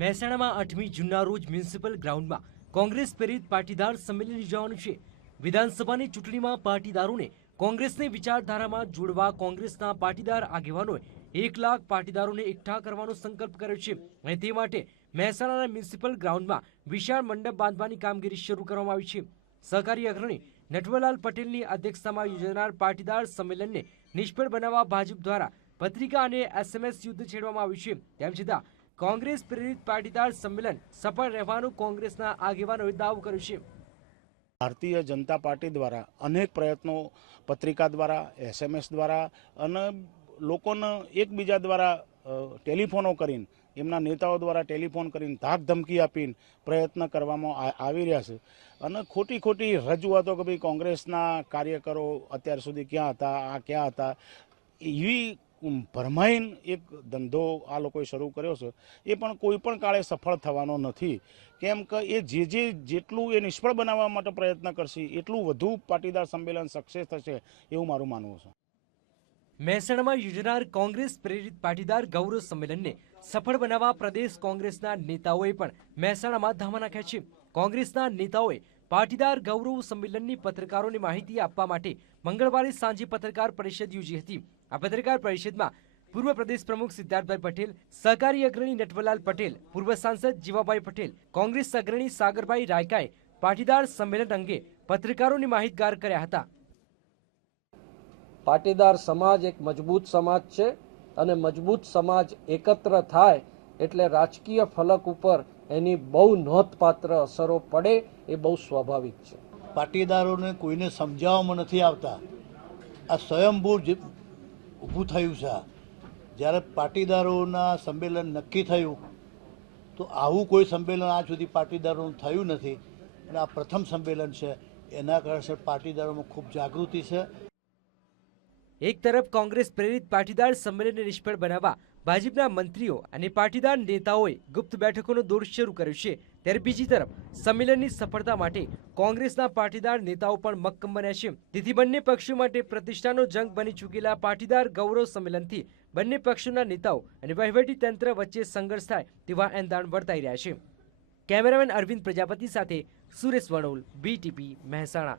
મહેસાણામાં આઠમી જૂનના રોજ મ્યુનિસિપલ ગ્રાઉન્ડમાં કોંગ્રેસ પ્રેરિત પાટીદાર સંમેલન યોજાવાનું છે. વિધાનસભાની ચૂંટણીમાં પાટીદારોને કોંગ્રેસની વિચારધારામાં જોડવા કોંગ્રેસના પાટીદાર આગેવાનોએ એક લાખ પાટીદારોને એકઠા કરવાનો સંકલ્પ કર્યો છે અને તે માટે મહેસાણાના મ્યુનિસિપલ ગ્રાઉન્ડમાં વિશાળ મંડપ બાંધવાની કામગીરી શરૂ કરવામાં આવી છે. સહકારી અગ્રણી નટવરલાલ પટેલની અધ્યક્ષતામાં યોજાનાર પાટીદાર સંમેલનને નિષ્ફળ બનાવવા ભાજપ દ્વારા પત્રિકા અને એસએમએસ યુદ્ધ છેડવામાં આવ્યું છે. તેમ છતાં કોંગ્રેસ પ્રેરિત પાટીદાર સંમેલન સફળ રહેવાનું કોંગ્રેસના આગેવાનોએ દાવો કર્યો છે. ભારતીય જનતા પાર્ટી દ્વારા અનેક પ્રયત્નો પત્રિકા દ્વારા, એસએમએસ દ્વારા અને લોકોને એકબીજા દ્વારા ટેલિફોનો કરીને, એમના નેતાઓ દ્વારા ટેલિફોન કરીને ધાક ધમકી આપીને પ્રયત્ન કરવામાં આવી રહ્યા છે. અને ખોટી ખોટી રજૂઆતો કે ભાઈ કોંગ્રેસના કાર્યકરો અત્યાર સુધી ક્યાં હતા, આ ક્યાં હતા, એવી ભરમાઈન એક ધંધો આ લોકોએ શરૂ કર્યો છે, એ પણ કોઈ પણ કાળે સફળ થવાનો નથી. કેમ કે એ જે જે જેટલું એ નિષ્ફળ બનાવવા માટે પ્રયત્ન કરશે, એટલું વધુ પાટીદાર સંમેલન સક્સેસ થશે એવું મારું માનવું છે. મહેસાણામાં યોજાનાર કોંગ્રેસ પ્રેરિત પાટીદાર ગૌરવ સંમેલનને સફળ બનાવવા પ્રદેશ કોંગ્રેસના નેતાઓએ પણ મહેસાણામાં ધામા નાખ્યા છે. કોંગ્રેસના નેતાઓએ પાટીદાર ગૌરવ સંમેલનની પત્રકારોને માહિતી આપવા માટે મંગળવારે સાંજે પત્રકાર પરિષદ યોજી હતી. આ પત્રકાર પરિષદમાં પૂર્વ પ્રદેશ પ્રમુખ સિદ્ધાર્થભાઈ પટેલ, સહકારી અગ્રણી નટવલાલ પટેલ, પૂર્વ સાંસદ જીવાભાઈ પટેલ, કોંગ્રેસ અગ્રણી સાગરભાઈ રાયકાએ પાટીદાર સંમેલન અંગે પત્રકારોને માહિતગાર કર્યા હતા. પાટીદાર સમાજ એક મજબૂત સમાજ છે અને મજબૂત સમાજ એકત્ર થાય એટલે રાજકીય ફલક ઉપર એની બહુ નોંધપાત્ર અસરો પડે એ બહુ સ્વાભાવિક છે. પાટીદારોને કોઈને સમજાવવામાં નથી આવતા. આ સ્વયંભૂ ઊભું થયું છે જ્યારે પાટીદારોના સંમેલન નક્કી થયું, તો આવું કોઈ સંમેલન આજ સુધી પાટીદારોનું થયું નથી. અને આ પ્રથમ સંમેલન છે. એના કારણે પાટીદારોમાં ખૂબ જાગૃતિ છે. એક તરફ કોંગ્રેસ પ્રેરિત પાટીદાર સંમેલનને નિષ્ફળ બનાવવા ભાજપના મંત્રીઓ અને પાટીદાર નેતાઓએ ગુપ્ત બેઠકોનો દોર શરૂ કર્યો છે, ત્યારે બીજી તરફ સંમેલનની સફળતા માટે કોંગ્રેસના પાટીદાર નેતાઓ પણ મક્કમ બન્યા છે. તેથી બંને પક્ષો માટે પ્રતિષ્ઠાનો જંગ બની ચૂકેલા પાટીદાર ગૌરવ સંમેલનથી બંને પક્ષોના નેતાઓ અને વહીવટી તંત્ર વચ્ચે સંઘર્ષ થાય તેવા એંધાણ વર્તાઈ રહ્યા છે. કેમેરામેન અરવિંદ પ્રજાપતિ સાથે સુરેશ વણોલ બીટીપી મહેસાણા.